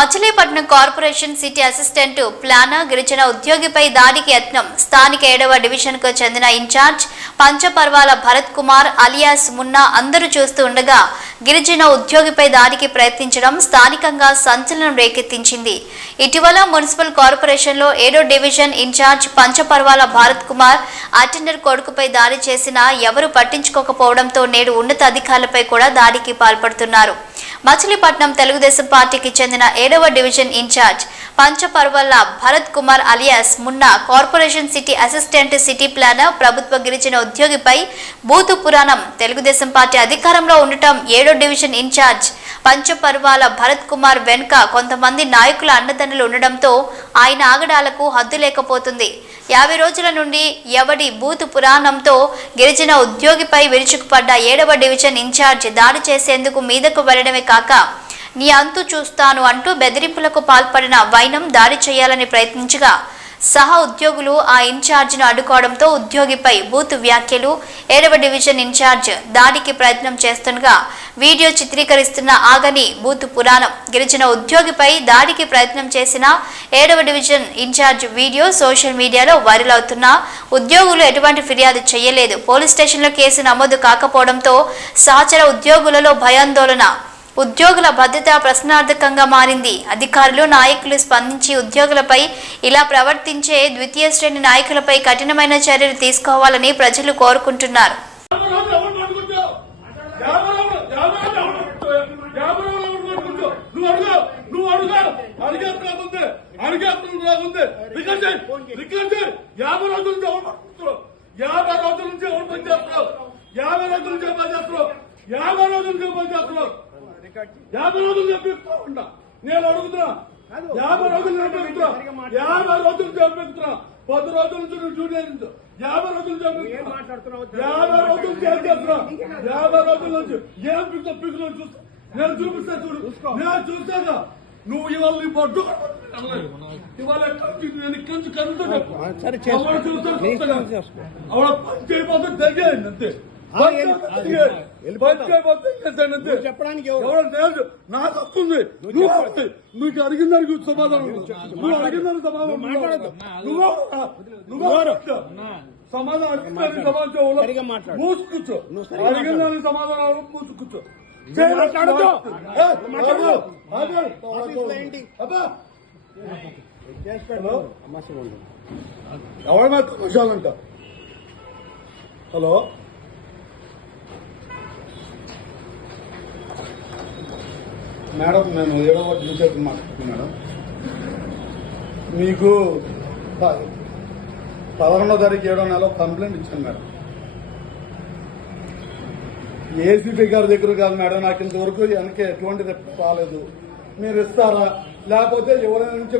Machilipatnam corporation city assistant planner గిరిజన ఉద్యోగిపై దాడికి యత్నం. స్థానిక 7వ డివిజన్కు చెందిన ఇన్ఛార్జ్ పంచపర్వాల భరత్ కుమార్ అలియాస్ మున్నా అందరూ చూస్తూ ఉండగా గిరిజన ఉద్యోగిపై దాడికి ప్రయత్నించడం స్థానికంగా సంచలనం రేకెత్తించింది. ఇటీవల మున్సిపల్ కార్పొరేషన్లో 7వ division incharge Panchaparvala Bharat Kumar attender కొడుకుపై దాడి చేసినా ఎవరూ పట్టించుకోకపోవడంతో నేడు ఉన్నతాధికారులపై కూడా దాడికి పాల్పడుతున్నారు. మచిలీపట్నం తెలుగుదేశం పార్టీకి చెందిన 7వ division incharge Panchaparvala Bharat Kumar alias Munna corporation city assistant city planner ప్రభుత్వ గిరిజన ఉద్యోగిపై బూతు పురాణం. తెలుగుదేశం పార్టీ అధికారంలో ఉండటం 7వ డివిజన్ ఇన్ఛార్జ్ పంచపర్వాల భరత్ కుమార్ వెనుక కొంతమంది నాయకుల అండదండలు ఉండడంతో ఆయన ఆగడాలకు హద్దు లేకపోతుంది. 50 రోజుల నుండి ఎవడి బూతు పురాణంతో గిరిజన ఉద్యోగిపై విరుచుకుపడ్డ 7వ డివిజన్ ఇన్ఛార్జ్ దాడి చేసేందుకు మీదకు వెళ్లడమే కాక నీ అంతు చూస్తాను అంటూ బెదిరింపులకు పాల్పడిన వైనం దాడి చేయాలని ప్రయత్నించగా సహా ఉద్యోగులు ఆ ఇన్ఛార్జిను అడ్డుకోవడంతో ఉద్యోగిపై బూతు వ్యాఖ్యలు. 7వ డివిజన్ ఇన్ఛార్జ్ దాడికి ప్రయత్నం చేస్తుండగా వీడియో చిత్రీకరిస్తున్న ఆగని బూతు పురాణం. గిరిజన ఉద్యోగిపై దాడికి ప్రయత్నం చేసిన 7వ డివిజన్ ఇన్ఛార్జ్ వీడియో సోషల్ మీడియాలో వైరల్ అవుతున్నా ఉద్యోగులు ఎటువంటి ఫిర్యాదు చేయలేదు. పోలీస్ స్టేషన్లో కేసు నమోదు కాకపోవడంతో సహచర ఉద్యోగులలో భయాందోళన. ఉద్యోగుల భద్రత ప్రశ్నార్థకంగా మారింది. అధికారులు నాయకులు స్పందించి ఉద్యోగులపై ఇలా ప్రవర్తించే ద్వితీయ శ్రేణి నాయకులపై కఠినమైన చర్యలు తీసుకోవాలని ప్రజలు కోరుకుంటున్నారు. నేను అడుగుతున్నా 50 రోజులు చెప్పిస్తున్నా 50 రోజులు చెప్పిస్తున్నా 10 రోజుల నుంచి నువ్వు డ్యూటీ 50 రోజులు చెప్పిస్తున్నా 50 రోజులు చేస్తున్నా 50 రోజుల నుంచి ఏం పిక్కులు చూస్తా నేను చూపిస్తా చూడు నేను చూస్తాగా నువ్వు ఇవాళ నీ పట్టు ఇవాళ నేను ఇక్కడి నుంచి కనుక ఆవిడ పని చేయబోతుంది తగ్గాయండి అంతే. చెప్పడానికి నాకు వస్తుంది నువ్వు అడిగిన దానికి సమాధానం నువ్వు అడిగిన దానికి సమాధానం సమాధానం మూసుకూర్చో అడిగిన దానికి సమాధానం మూసుకూర్చో ఎవరైనా విషయాలంట. హలో మేడం, నేను 7వ డ్యూటీ మాట్లాడుతున్నాను. మీకు 11వ తారీఖు 7వ నెల కంప్లైంట్ ఇచ్చాను మేడం. ఏసీపీ గారి దగ్గర కాదు మేడం, నాకు ఇంతవరకు వెనక ఎటువంటి రిపోర్ట్ రాలేదు. మీరు ఇస్తారా లేకపోతే ఎవరైనా నుంచి